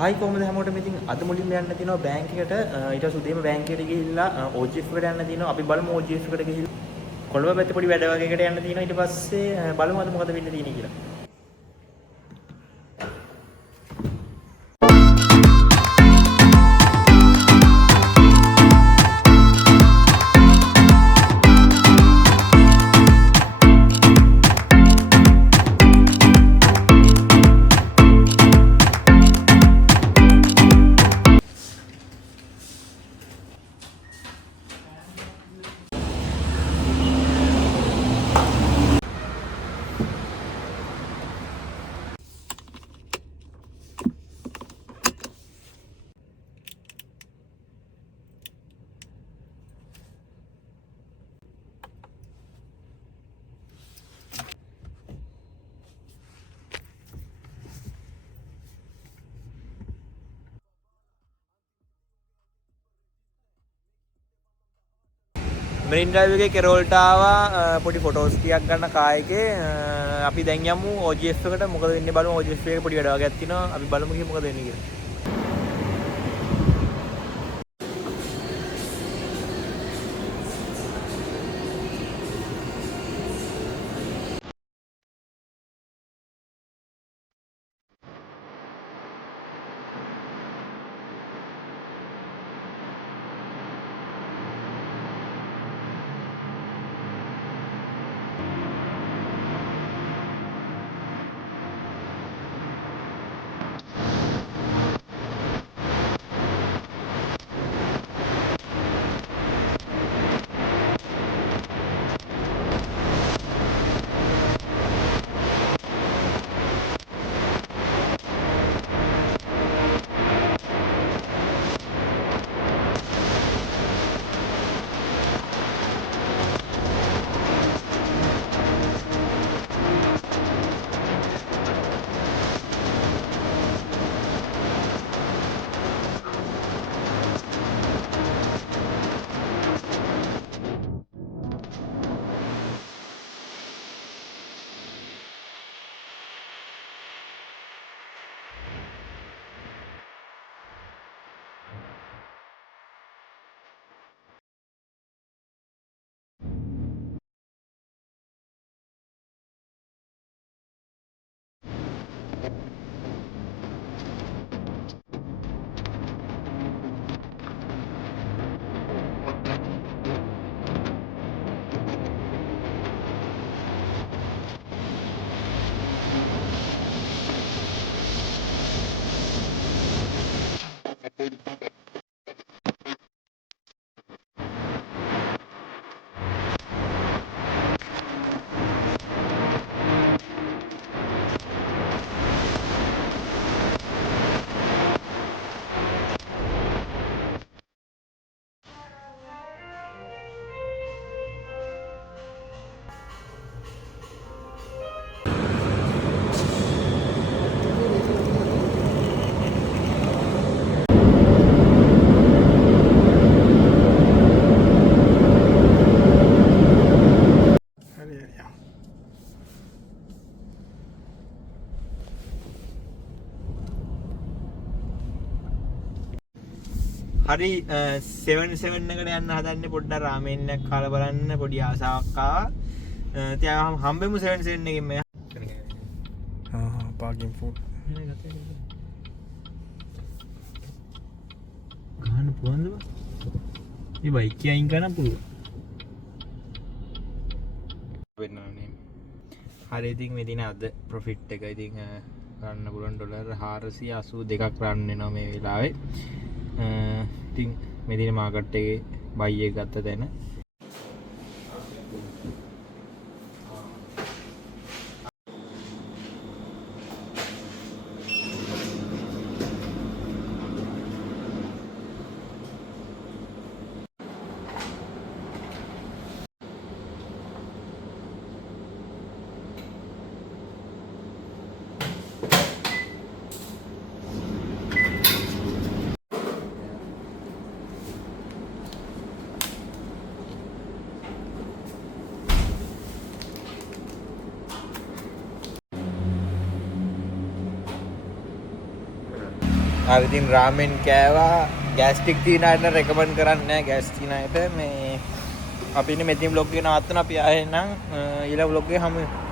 Hi කොහමද හැමෝටම ඉතින් අද මුලින්ම යන්න තියෙනවා බැංක් එකට ඊට පස්සේ උදේම බැංකුවට ගිහිල්ලා OGF එකට යන්න තියෙනවා අපි බලමු OGF එකට ගිහිල්ලා කොළඹ පැත්තේ පොඩි වැඩ වගේකට යන්න තියෙනවා ඊට පස්සේ බලමු අද මොකද වෙන්න තියෙන්නේ කියලා මරින් ඩ්‍රයිව් එකේ කෙරෝල්ට ආවා පොඩි ෆොටෝස් ටිකක් ගන්න කායකේ අපි දැන් යමු OGF එකට මොකද වෙන්නේ බලමු OGF එකේ පොඩි වැඩ වගේක් තියෙනවා අපි බලමු කී මොකද වෙන්නේ කියලා හරි 77 එකට යන්න හදන්නේ පොඩ්ඩක් රාමෙන් එකක් කාලා බලන්න පොඩි ආසාවක් ආවා. ඉතින් හම්බෙමු 77 එකෙන් මෙයා. Parking food. ගන්න පුළුවන්ද බා? මේ බයික් එක අයින් කරන්න පුළුවන්. වෙනවනේ. හරි ඉතින් මේ දින අද ප්‍රොෆිට් එක ඉතින් ගන්න පුළුවන් ඩොලර් 482ක් රන් වෙනවා මේ වෙලාවේ. ඉතින් මේ දින මාකට් එකේ බයි එක ගත්ත තැන ඉතින් රාමෙන් කෑවා ගෑස්ටික් තියෙන අයට රෙකමන්ඩ් කරන්නේ නැහැ ගෑස් තියෙන අයට මේ අපි ඉන්නේ මෙතන vlog එක නවත්තන අපි ආයෙ නම් ඊළඟ vlog එකේ හමු වෙමු